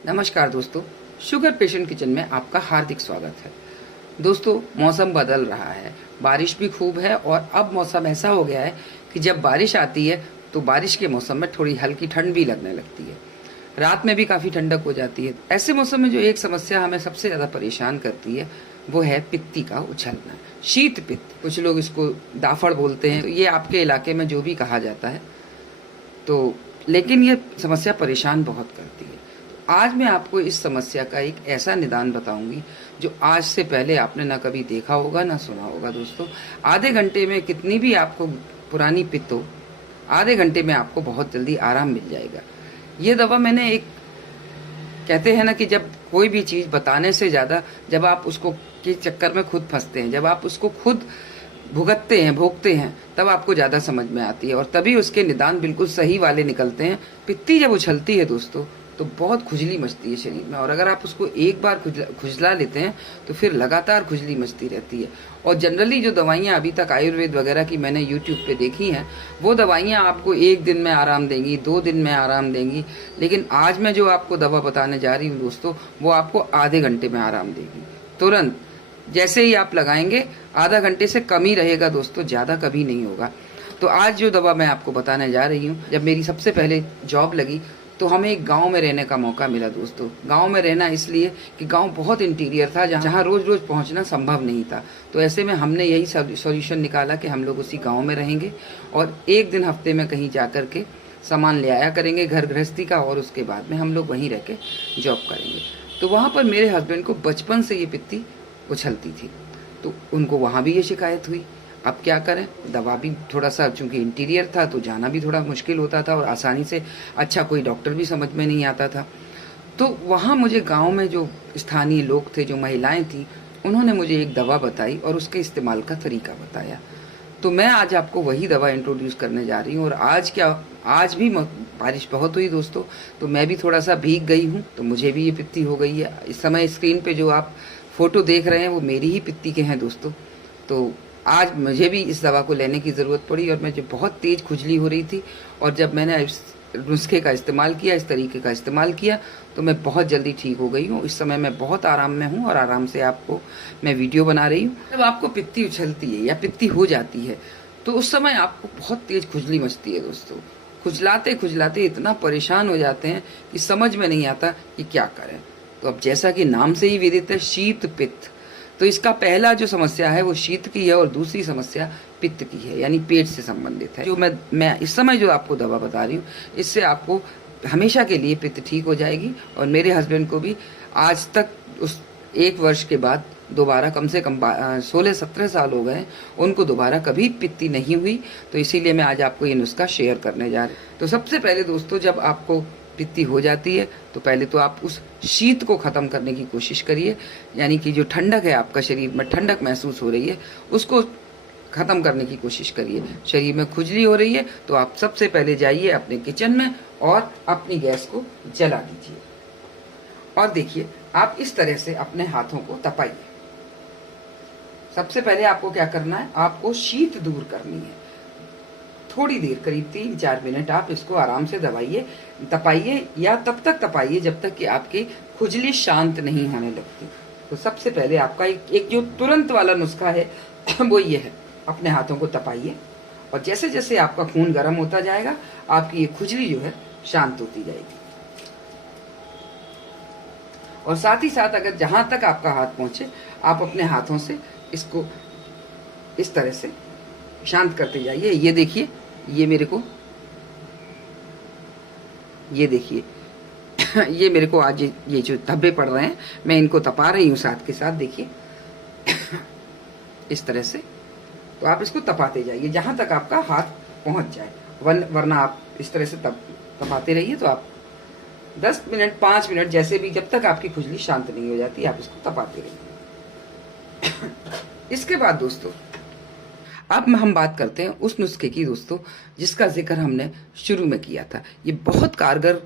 नमस्कार दोस्तों, sugar patient kitchen में आपका हार्दिक स्वागत है। दोस्तों, मौसम बदल रहा है, बारिश भी खूब है और अब मौसम ऐसा हो गया है कि जब बारिश आती है तो बारिश के मौसम में थोड़ी हल्की ठंड भी लगने लगती है। रात में भी काफ़ी ठंडक हो जाती है। ऐसे मौसम में जो एक समस्या हमें सबसे ज़्यादा परेशान करती है वो है पित्ती का उछलना, शीत पित्त। कुछ लोग इसको दाफड़ बोलते हैं, तो ये आपके इलाके में जो भी कहा जाता है। तो लेकिन ये समस्या परेशान बहुत करती है। आज मैं आपको इस समस्या का एक ऐसा निदान बताऊंगी जो आज से पहले आपने ना कभी देखा होगा ना सुना होगा। दोस्तों, आधे घंटे में कितनी भी आपको पुरानी पित्त हो, आधे घंटे में आपको बहुत जल्दी आराम मिल जाएगा। ये दवा मैंने एक, कहते हैं ना कि जब कोई भी चीज़ बताने से ज़्यादा जब आप उसको के चक्कर में खुद फंसते हैं, जब आप उसको खुद भुगतते हैं, भोगते हैं, तब आपको ज़्यादा समझ में आती है और तभी उसके निदान बिल्कुल सही वाले निकलते हैं। पित्ती जब उछलती है दोस्तों तो बहुत खुजली मचती है शरीर में, और अगर आप उसको एक बार खुजला लेते हैं तो फिर लगातार खुजली मचती रहती है। और जनरली जो दवाइयाँ अभी तक आयुर्वेद वगैरह की मैंने यूट्यूब पे देखी हैं, वो दवाइयाँ आपको एक दिन में आराम देंगी, 2 दिन में आराम देंगी, लेकिन आज मैं जो आपको दवा बताने जा रही हूँ दोस्तों, वो आपको आधे घंटे में आराम देगी। तुरंत जैसे ही आप लगाएंगे, आधा घंटे से कम ही रहेगा दोस्तों, ज़्यादा कभी नहीं होगा। तो आज जो दवा मैं आपको बताने जा रही हूँ, जब मेरी सबसे पहले जॉब लगी तो हमें एक गांव में रहने का मौका मिला दोस्तों। गांव में रहना इसलिए कि गांव बहुत इंटीरियर था, जहां रोज रोज पहुंचना संभव नहीं था। तो ऐसे में हमने यही सॉल्यूशन निकाला कि हम लोग उसी गांव में रहेंगे और एक दिन हफ्ते में कहीं जा कर के सामान ले आया करेंगे घर गृहस्थी का, और उसके बाद में हम लोग वहीं रह के जॉब करेंगे। तो वहाँ पर मेरे हस्बैंड को बचपन से ये पित्ती उछलती थी, तो उनको वहाँ भी ये शिकायत हुई। अब क्या करें, दवा भी थोड़ा सा, चूंकि इंटीरियर था तो जाना भी थोड़ा मुश्किल होता था और आसानी से अच्छा कोई डॉक्टर भी समझ में नहीं आता था। तो वहाँ मुझे गांव में जो स्थानीय लोग थे, जो महिलाएं थी, उन्होंने मुझे एक दवा बताई और उसके इस्तेमाल का तरीका बताया। तो मैं आज आपको वही दवा इंट्रोड्यूस करने जा रही हूँ। और आज भी बारिश बहुत हुई दोस्तों, तो मैं भी थोड़ा सा भीग गई हूँ, तो मुझे भी ये पित्ती हो गई है। इस समय स्क्रीन पे जो आप फोटो देख रहे हैं वो मेरी ही पित्ती के हैं दोस्तों। तो आज मुझे भी इस दवा को लेने की ज़रूरत पड़ी और मुझे बहुत तेज़ खुजली हो रही थी, और जब मैंने इस नुस्खे का इस्तेमाल किया, इस तरीके का इस्तेमाल किया, तो मैं बहुत जल्दी ठीक हो गई हूँ। इस समय मैं बहुत आराम में हूँ और आराम से आपको मैं वीडियो बना रही हूँ। जब आपको पित्ती उछलती है या पित्ती हो जाती है तो उस समय आपको बहुत तेज़ खुजली मचती है दोस्तों। खुजलाते खुजलाते इतना परेशान हो जाते हैं कि समझ में नहीं आता कि क्या करें। तो अब जैसा कि नाम से ही विदित है, शीत पित्त, तो इसका पहला जो समस्या है वो शीत की है और दूसरी समस्या पित्त की है, यानी पेट से संबंधित है। जो मैं इस समय जो आपको दवा बता रही हूँ, इससे आपको हमेशा के लिए पित्त ठीक हो जाएगी। और मेरे हस्बैंड को भी आज तक, उस 1 वर्ष के बाद दोबारा, कम से कम 16-17 साल हो गए, उनको दोबारा कभी पित्ती नहीं हुई। तो इसीलिए मैं आज आपको ये नुस्खा शेयर करने जा रही हूँ। तो सबसे पहले दोस्तों, जब आपको पित्ती हो जाती है तो पहले तो आप उस शीत को ख़त्म करने की कोशिश करिए, यानी कि जो ठंडक है, आपका शरीर में ठंडक महसूस हो रही है, उसको ख़त्म करने की कोशिश करिए। शरीर में खुजली हो रही है तो आप सबसे पहले जाइए अपने किचन में और अपनी गैस को जला दीजिए, और देखिए आप इस तरह से अपने हाथों को तपाइए। सबसे पहले आपको क्या करना है, आपको शीत दूर करनी है। थोड़ी देर, करीब 3-4 मिनट आप इसको आराम से तपाइए, या तब तक तपाइए जब तक कि आपकी खुजली शांत नहीं होने लगती। तो सबसे पहले आपका एक जो तुरंत वाला नुस्खा है वो ये है, अपने हाथों को तपाइए, और जैसे जैसे आपका खून गर्म होता जाएगा, आपकी ये खुजली जो है शांत होती जाएगी। और साथ ही साथ अगर जहां तक आपका हाथ पहुंचे, आप अपने हाथों से इसको इस तरह से शांत करते जाइए। ये देखिए, ये मेरे को, ये देखिए ये मेरे को आज ये जो धब्बे पड़ रहे हैं, मैं इनको तपा रही हूँ साथ के साथ, देखिए इस तरह से। तो आप इसको तपाते जाइए जहां तक आपका हाथ पहुंच जाए, वरना आप इस तरह से तपाते रहिए। तो आप 10 मिनट, 5 मिनट, जैसे भी, जब तक आपकी खुजली शांत नहीं हो जाती, आप इसको तपाते रहिए। इसके बाद दोस्तों, अब हम बात करते हैं उस नुस्खे की दोस्तों, जिसका जिक्र हमने शुरू में किया था। ये बहुत कारगर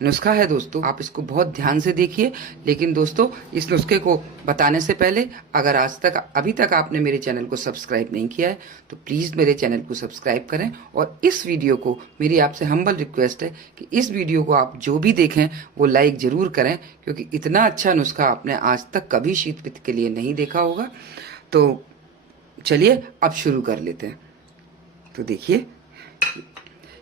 नुस्खा है दोस्तों, आप इसको बहुत ध्यान से देखिए। लेकिन दोस्तों, इस नुस्खे को बताने से पहले अगर अभी तक आपने मेरे चैनल को सब्सक्राइब नहीं किया है तो प्लीज़ मेरे चैनल को सब्सक्राइब करें। और इस वीडियो को, मेरी आपसे हम्बल रिक्वेस्ट है कि इस वीडियो को आप जो भी देखें वो लाइक ज़रूर करें, क्योंकि इतना अच्छा नुस्खा आपने आज तक कभी शीत पित्त के लिए नहीं देखा होगा। तो चलिए अब शुरू कर लेते हैं। तो देखिए,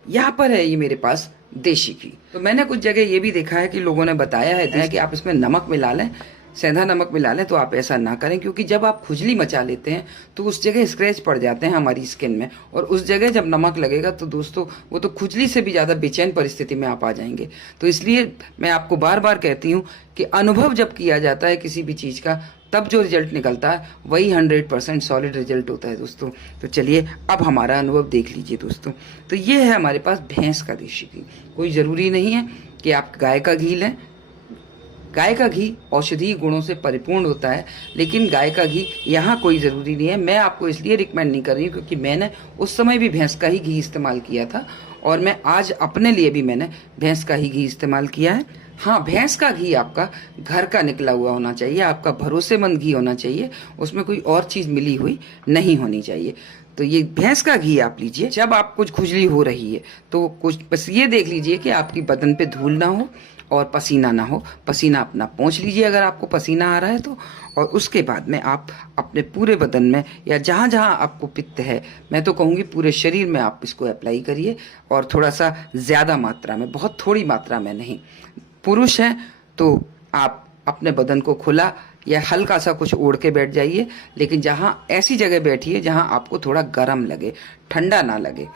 यहाँ पर है ये मेरे पास देशी घी। तो मैंने कुछ जगह ये भी देखा है कि लोगों ने बताया है कि आप इसमें नमक मिला लें, सेंधा नमक मिला लें। तो आप ऐसा ना करें, क्योंकि जब आप खुजली मचा लेते हैं तो उस जगह स्क्रैच पड़ जाते हैं हमारी स्किन में, और उस जगह जब नमक लगेगा तो दोस्तों वो तो खुजली से भी ज़्यादा बेचैन परिस्थिति में आप आ जाएंगे। तो इसलिए मैं आपको बार बार कहती हूँ कि अनुभव जब किया जाता है किसी भी चीज़ का, तब जो रिजल्ट निकलता है वही 100% सॉलिड रिजल्ट होता है दोस्तों। तो चलिए अब हमारा अनुभव देख लीजिए दोस्तों। तो ये है हमारे पास भैंस का देशी घी। कोई ज़रूरी नहीं है कि आप गाय का घी लें। गाय का घी औषधीय गुणों से परिपूर्ण होता है, लेकिन गाय का घी यहाँ कोई ज़रूरी नहीं है। मैं आपको इसलिए रिकमेंड नहीं कर रही हूँ क्योंकि मैंने उस समय भी भैंस का ही घी इस्तेमाल किया था, और मैं आज अपने लिए भी मैंने भैंस का ही घी इस्तेमाल किया है। हाँ, भैंस का घी आपका घर का निकला हुआ होना चाहिए, आपका भरोसेमंद घी होना चाहिए, उसमें कोई और चीज़ मिली हुई नहीं होनी चाहिए। तो ये भैंस का घी आप लीजिए। जब आप कुछ खुजली हो रही है तो कुछ बस ये देख लीजिए कि आपकी बदन पे धूल ना हो और पसीना ना हो। पसीना अपना पोंछ लीजिए अगर आपको पसीना आ रहा है तो। और उसके बाद में आप अपने पूरे बदन में या जहाँ जहाँ आपको पित्त है, मैं तो कहूँगी पूरे शरीर में आप इसको अप्लाई करिए, और थोड़ा सा ज़्यादा मात्रा में, बहुत थोड़ी मात्रा में नहीं। पुरुष हैं तो आप अपने बदन को खुला या हल्का सा कुछ ओढ़ के बैठ जाइए, लेकिन जहाँ ऐसी जगह बैठिए जहाँ आपको थोड़ा गर्म लगे, ठंडा ना लगे।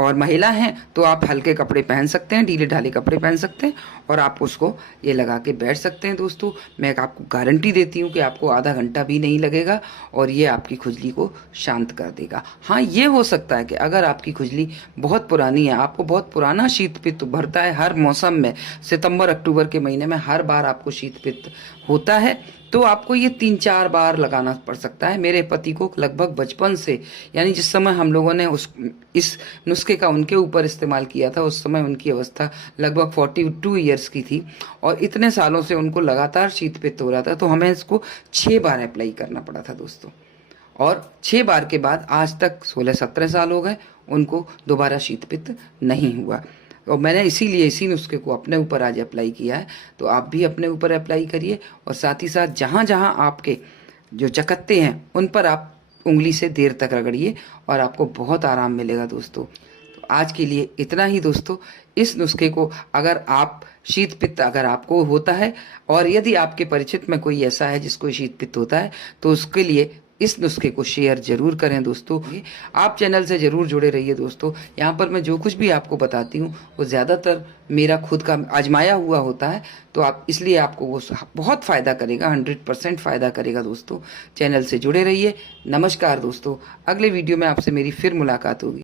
और महिला हैं तो आप हल्के कपड़े पहन सकते हैं, ढीले ढाले कपड़े पहन सकते हैं, और आप उसको ये लगा के बैठ सकते हैं दोस्तों। मैं आपको गारंटी देती हूँ कि आपको आधा घंटा भी नहीं लगेगा और ये आपकी खुजली को शांत कर देगा। हाँ, ये हो सकता है कि अगर आपकी खुजली बहुत पुरानी है, आपको बहुत पुराना शीत पित्त भरता है हर मौसम में, सितंबर अक्टूबर के महीने में हर बार आपको शीत पित्त होता है, तो आपको ये 3-4 बार लगाना पड़ सकता है। मेरे पति को लगभग बचपन से, यानी जिस समय हम लोगों ने इस नुस्खे का उनके ऊपर इस्तेमाल किया था, उस समय उनकी अवस्था लगभग 42 ईयर्स की थी, और इतने सालों से उनको लगातार शीत पित्त हो रहा था। तो हमें इसको 6 बार अप्लाई करना पड़ा था दोस्तों, और 6 बार के बाद आज तक 16-17 साल हो गए, उनको दोबारा शीत पित्त नहीं हुआ। और मैंने इसीलिए इसी नुस्खे को अपने ऊपर आज अप्लाई किया है। तो आप भी अपने ऊपर अप्लाई करिए, और साथ ही साथ जहाँ जहाँ आपके जो चकत्ते हैं उन पर आप उंगली से देर तक रगड़िए, और आपको बहुत आराम मिलेगा दोस्तों। तो आज के लिए इतना ही दोस्तों। इस नुस्खे को अगर आप शीत पित्त अगर आपको होता है, और यदि आपके परिचित में कोई ऐसा है जिसको शीत पित्त होता है, तो उसके लिए इस नुस्खे को शेयर जरूर करें दोस्तों। आप चैनल से जरूर जुड़े रहिए दोस्तों। यहाँ पर मैं जो कुछ भी आपको बताती हूँ वो ज़्यादातर मेरा खुद का आजमाया हुआ होता है, तो आप इसलिए आपको वो बहुत फ़ायदा करेगा, 100% फ़ायदा करेगा दोस्तों। चैनल से जुड़े रहिए। नमस्कार दोस्तों, अगले वीडियो में आपसे मेरी फिर मुलाकात होगी।